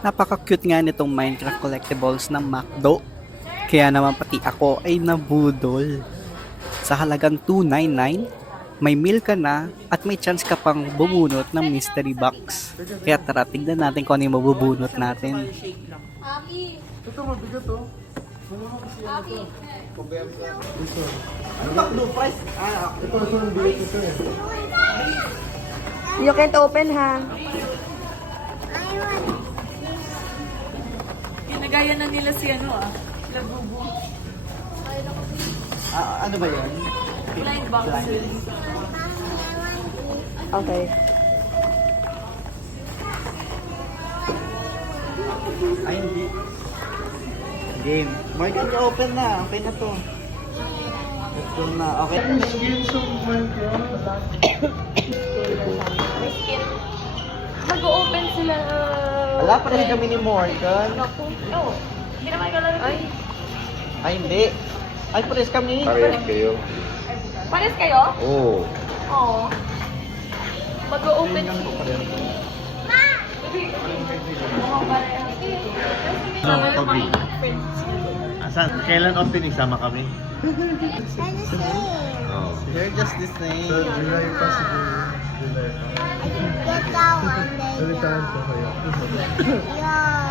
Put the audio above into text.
Napaka-cute nga nitong Minecraft collectibles ng McDo. Kaya naman pati ako ay nabudol. Sa halagang $2.99, may meal ka na at may chance ka pang bumunot ng mystery box. Kaya tara, tignan natin kung ano yung mabubunot natin. Ito mabigat oh. Ano ba, blue price? Ito ang bigat ito eh. You can't open, ha? Ginagaya na nila si Labubu. Ano ba yun? Blind boxes. Okay. Ay, hindi. Game. Morgan, open na. Okay na to. Ito na. Okay. Skins of Minecraft. Mag-open sila. Wala pa rin kami ni Morgan. Oh, hindi naman kalaro. Ay, hindi. Ay, pares kami. Parehas kayo. Pares kayo? Oo. Oo. Mag-open sila. Ano, Kobe? Asan? Kailan opening? Sama kami? Oo. You're just the same. July pa siguro. July pa. Get that one. Balitaan ko kayo. Yeah.